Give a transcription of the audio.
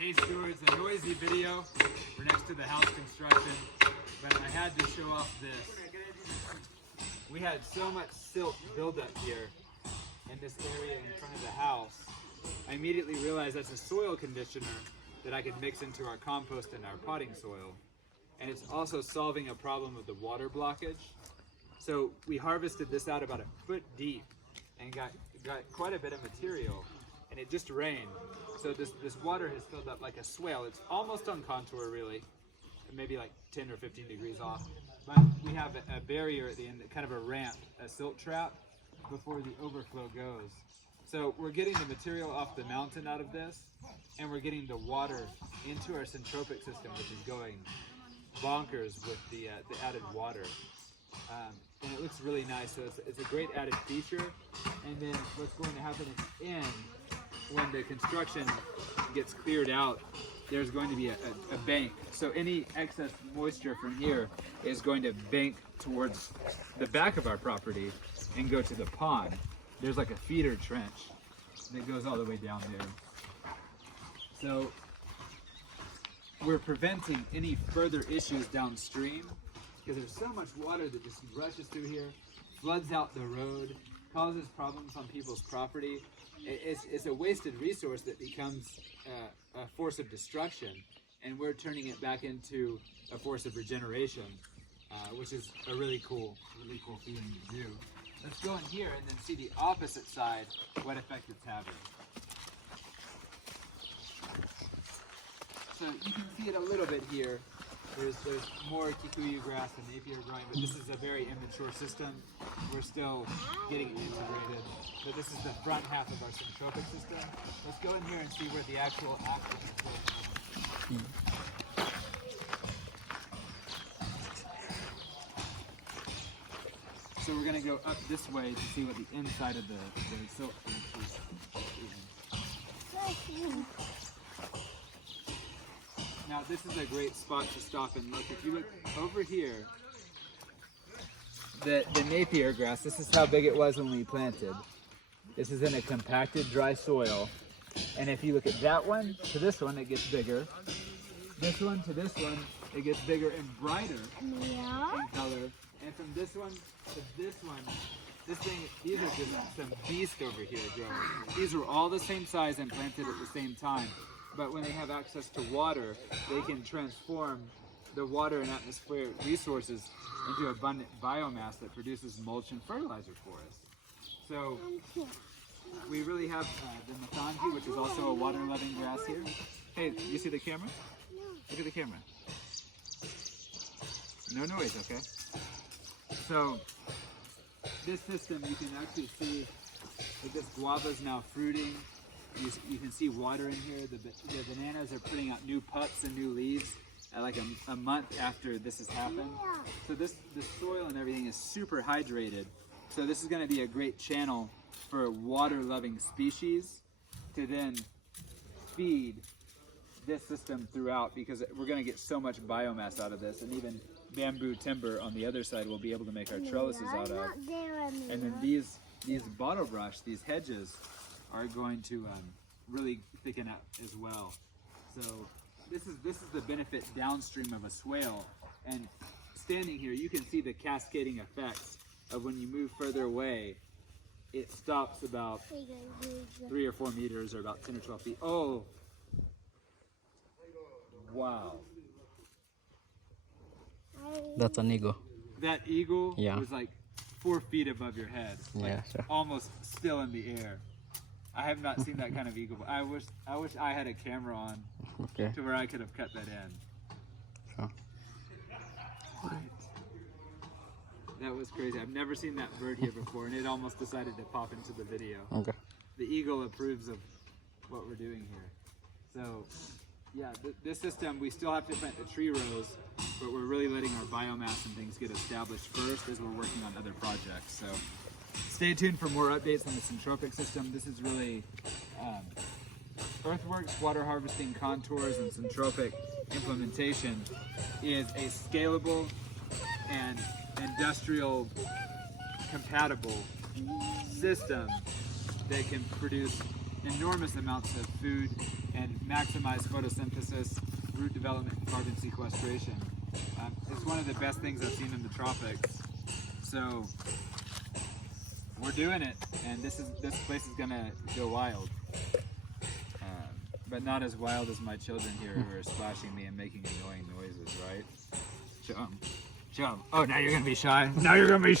Hey Stuart, it's a noisy video. We're next to the house construction, but I had to show off this. We had so much silt buildup here in this area in front of the house. I immediately realized that's a soil conditioner that I could mix into our compost and our potting soil. And it's also solving a problem of the water blockage. So we harvested this out about a foot deep and got quite a bit of material, and it just rained. So this water has filled up like a swale. It's almost on contour really, maybe like 10 or 15 degrees off. But we have a barrier at the end, kind of a ramp, a silt trap before the overflow goes. So we're getting the material off the mountain out of this, and we're getting the water into our syntropic system, which is going bonkers with the added water. And it looks really nice, so it's a great added feature. And then what's going to happen at the end, when the construction gets cleared out, there's going to be a bank. So any excess moisture from here is going to bank towards the back of our property and go to the pond. There's like a feeder trench that goes all the way down there. So we're preventing any further issues downstream, because there's so much water that just rushes through here, floods out the road, causes problems on people's property. It's a wasted resource that becomes a force of destruction, and we're turning it back into a force of regeneration, which is a really cool feeling to do. Let's go in here and then see the opposite side, what effect it's having. So you can see it a little bit here. There's more kikuyu grass and Napier growing, but this is a very immature system. We're still getting it integrated. But this is the front half of our syntropic system. Let's go in here and see where the actual action is going on. So we're going to go up this way to see what the inside of the silt is. Now this is a great spot to stop and look. If you look over here, the Napier grass, this is how big it was when we planted. This is in a compacted dry soil. And if you look at that one to this one, it gets bigger. This one to this one, it gets bigger and brighter in color. And from this one to this one, these are just some beasts over here growing. These were all the same size and planted at the same time. But when they have access to water, they can transform the water and atmospheric resources into abundant biomass that produces mulch and fertilizer for us. So we really have the mathangi, which is also a water-loving grass here. Hey, you see the camera? Look at the camera. No noise, okay? So this system, you can actually see that this guava is now fruiting. You can see water in here. The bananas are putting out new pups and new leaves like a month after this has happened. So the soil and everything is super hydrated. So this is going to be a great channel for water-loving species to then feed this system throughout, because we're going to get so much biomass out of this, and even bamboo timber on the other side we'll be able to make our trellises out of. And then these bottle brush, these hedges, are going to really thicken up as well. So this is the benefit downstream of a swale. And standing here, you can see the cascading effects of when you move further away, it stops about 3 or 4 meters, or about 10 or 12 feet. Oh, wow. That's an eagle. That eagle was like 4 feet above your head, like sure. Almost still in the air. I have not seen that kind of eagle. I wish I had a camera on to where I could have cut that in. Sure. What? That was crazy. I've never seen that bird here before, and it almost decided to pop into the video. Okay. The eagle approves of what we're doing here. So, yeah, this system, we still have to plant the tree rows, but we're really letting our biomass and things get established first as we're working on other projects. So stay tuned for more updates on the syntropic system. This is really earthworks, water harvesting, contours, and syntropic implementation is a scalable and industrial compatible system that can produce enormous amounts of food and maximize photosynthesis, root development, and carbon sequestration. It's one of the best things I've seen in the tropics. So we're doing it, and this place is gonna go wild. But not as wild as my children here who are splashing me and making annoying noises, right? Show 'em. Show 'em. Oh, now you're gonna be shy. Now you're gonna be shy.